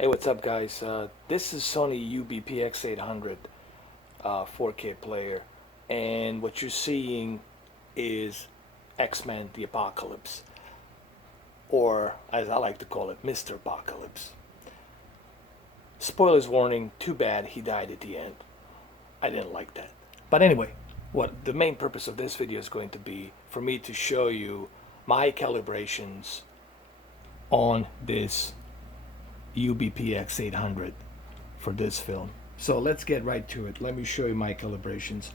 Hey, what's up, guys? This is Sony UBP-X800 4K player, and what you're seeing is X-Men: The Apocalypse, or as I like to call it, Mr. Apocalypse. Spoilers warning, too bad he died at the end. I didn't like that. But anyway, what the main purpose of this video is going to be for me to show you my calibrations on this UBP-X800 for this film. So let's get right to it. Let me show you my calibrations.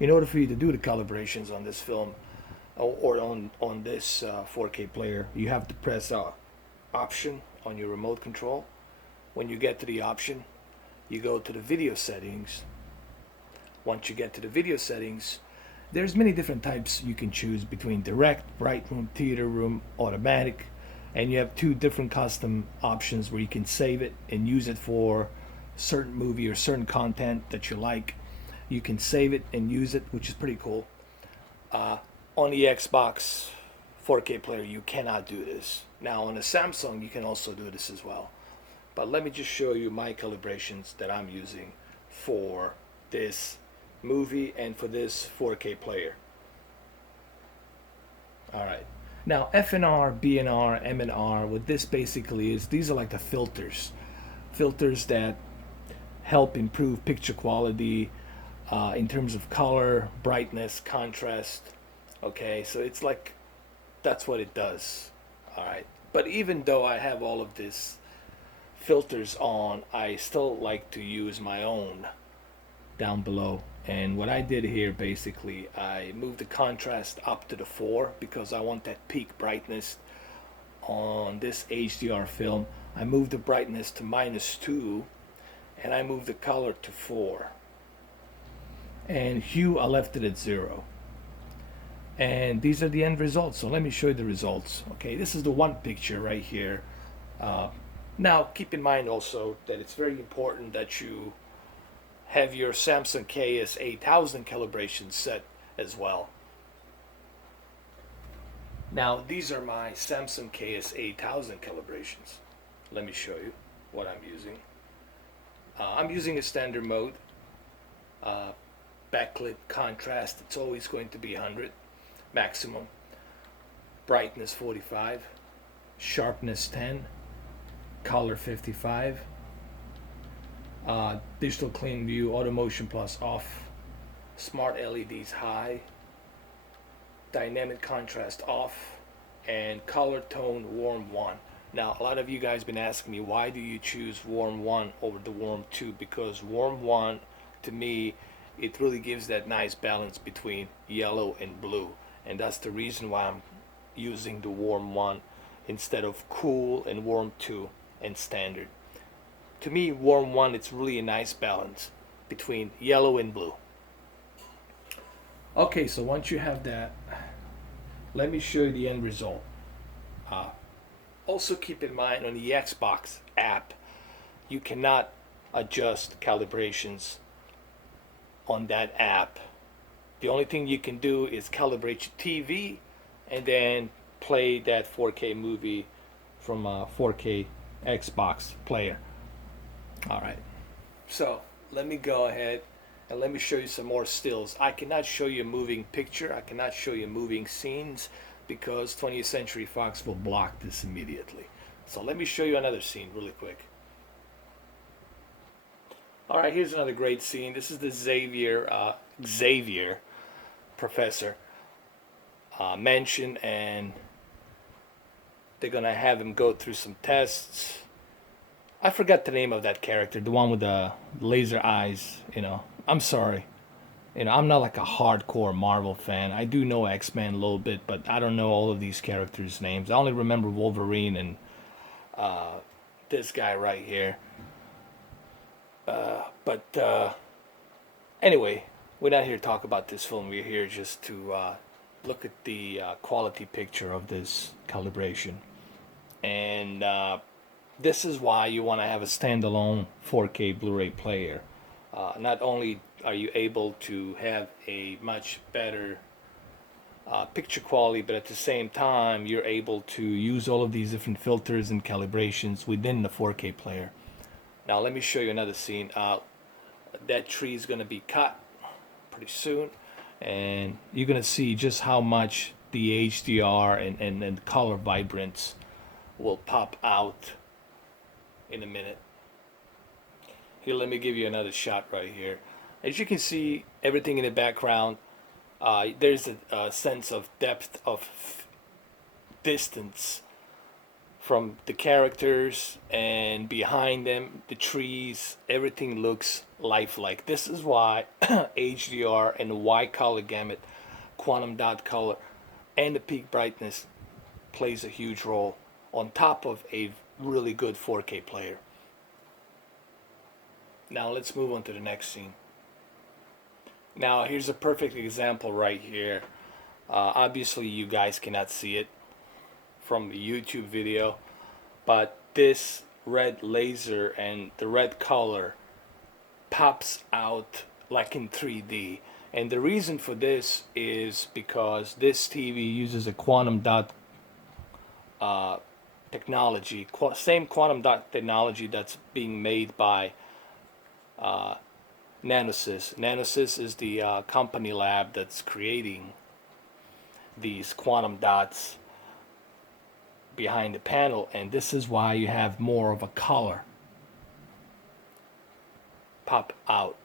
In order for you to do the calibrations on this film or on this 4K player, you have to press option on your remote control. When you get to the option, you go to the video settings. Once you get to the video settings, there's many different types you can choose between direct, bright room, theater room, automatic, and you have two different custom options where you can save it and use it for certain movie or certain content that you like. You can save it and use it, which is pretty cool. On the Xbox 4K player, you cannot do this. Now on a Samsung, you can also do this as well. But let me just show you my calibrations that I'm using for this movie and for this 4K player. All right. Now FNR, BNR, MNR, what this basically is, these are like the filters. Filters that help improve picture quality in terms of color, brightness, contrast. Okay, so it's like, that's what it does. All right. But even though I have all of this filters on, I still like to use my own down below. And what I did here, basically, I moved the contrast up to the 4 because I want that peak brightness on this HDR film. I moved the brightness to -2 and I moved the color to 4. And hue, I left it at 0. And these are the end results. So let me show you the results. Okay, this is the one picture right here. Now, keep in mind also that it's very important that you have your Samsung KS8000 calibration set as well. Now, these are my Samsung KS8000 calibrations. Let me show you what I'm using. I'm using a standard mode. Backlit contrast, it's always going to be 100. Maximum. Brightness 45. Sharpness 10. Color 55. Digital clean view, auto motion plus off, smart LEDs high, dynamic contrast off, and color tone warm 1. Now a lot of you guys been asking me, why do you choose warm 1 over the warm 2? Because warm 1, to me, it really gives that nice balance between yellow and blue, and that's the reason why I'm using the warm 1 instead of cool and warm 2 and standard. To me, warm 1, it's really a nice balance between yellow and blue. Okay, so once you have that, let me show you the end result. Also keep in mind, on the Xbox app, you cannot adjust calibrations on that app. The only thing you can do is calibrate your TV and then play that 4K movie from a 4K Xbox player. All right, so let me go ahead and let me show you some more stills. I cannot show you a moving picture, I cannot show you moving scenes because 20th Century Fox will block this immediately. So let me show you another scene really quick. All right, here's another great scene. This is the Xavier professor mansion, and they're gonna have him go through some tests. I forgot the name of that character, the one with the laser eyes, I'm sorry. I'm not like a hardcore Marvel fan. I do know X-Men a little bit, but I don't know all of these characters' names. I only remember Wolverine and this guy right here. But anyway, we're not here to talk about this film. We're here just to look at the quality picture of this calibration. And this is why you want to have a standalone 4K Blu-ray player. Not only are you able to have a much better picture quality, but at the same time you're able to use all of these different filters and calibrations within the 4K player. Now let me show you another scene. That tree is going to be cut pretty soon, and you're going to see just how much the HDR and color vibrance will pop out in a minute. Here, let me give you another shot right here. As you can see, everything in the background, there's a sense of depth of distance from the characters, and behind them, the trees, everything looks lifelike. This is why HDR and wide color gamut, quantum dot color, and the peak brightness plays a huge role on top of a really good 4K player. Now let's move on to the next scene. Now here's a perfect example right here. Obviously you guys cannot see it from the YouTube video, but this red laser and the red color pops out like in 3D. And the reason for this is because this TV uses a quantum dot technology, same quantum dot technology that's being made by Nanosys. Nanosys is the company lab that's creating these quantum dots behind the panel, and this is why you have more of a color pop out.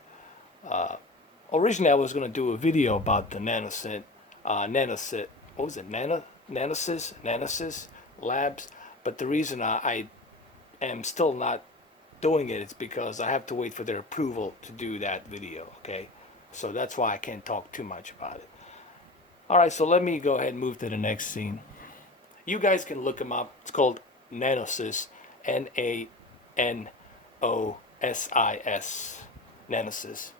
Originally I was going to do a video about the Nanosys, what was it, Nanosys Labs, but the reason I am still not doing it is because I have to wait for their approval to do that video, okay? So that's why I can't talk too much about it. Alright, so let me go ahead and move to the next scene. You guys can look them up. It's called Nanosys, Nanosys, Nanosys.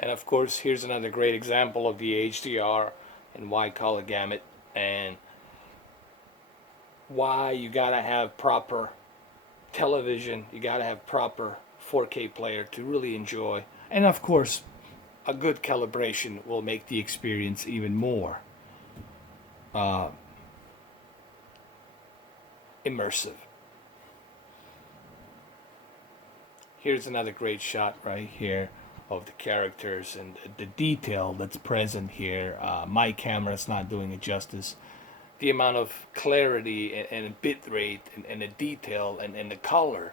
And of course, here's another great example of the HDR and wide color gamut, and why you gotta have proper television, you gotta have proper 4K player to really enjoy. And of course, a good calibration will make the experience even more immersive. Here's another great shot right here of the characters and the detail that's present here. My camera's not doing it justice. The amount of clarity and bit rate and the detail and the color,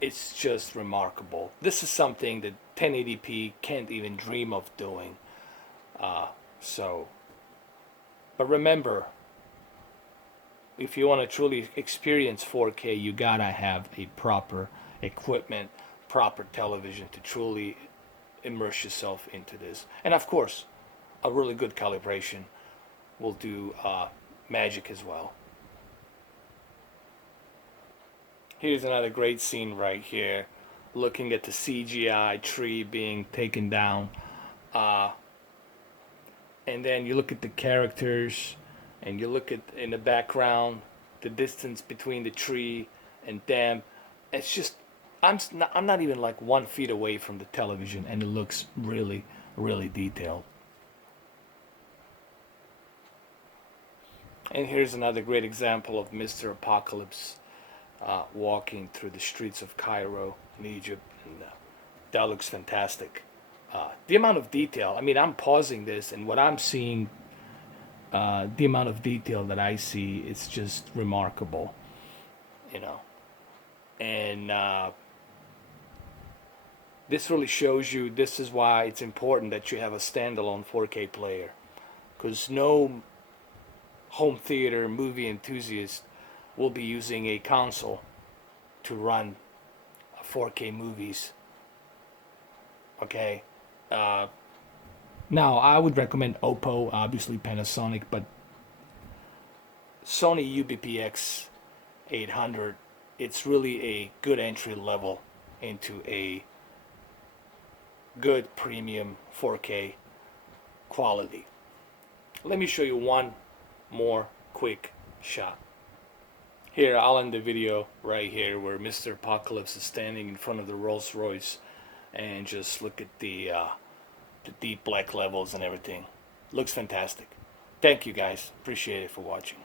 it's just remarkable. This is something that 1080p can't even dream of doing. But remember, if you want to truly experience 4K, you gotta have a proper equipment, proper television to truly immerse yourself into this. And of course, a really good calibration will do magic as well. Here's another great scene right here, looking at the CGI tree being taken down. And then you look at the characters, and you look at in the background the distance between the tree and them. It's just, I'm not even like 1 feet away from the television, and it looks really, really detailed. And here's another great example of Mr. Apocalypse walking through the streets of Cairo in Egypt, and that looks fantastic. The amount of detail, I mean, I'm pausing this, and what I'm seeing, the amount of detail that I see, it's just remarkable, you know. And this really shows you, this is why it's important that you have a standalone 4K player, because no home theater movie enthusiast will be using a console to run 4K movies. Okay. Now I would recommend Oppo, obviously Panasonic, but Sony UBP-X800, it's really a good entry level into a good premium 4K quality. Let me show you one more quick shot. Here, I'll end the video right here where Mr. Apocalypse is standing in front of the Rolls Royce, and just look at the deep black levels and everything. Looks fantastic. Thank you guys. Appreciate it for watching.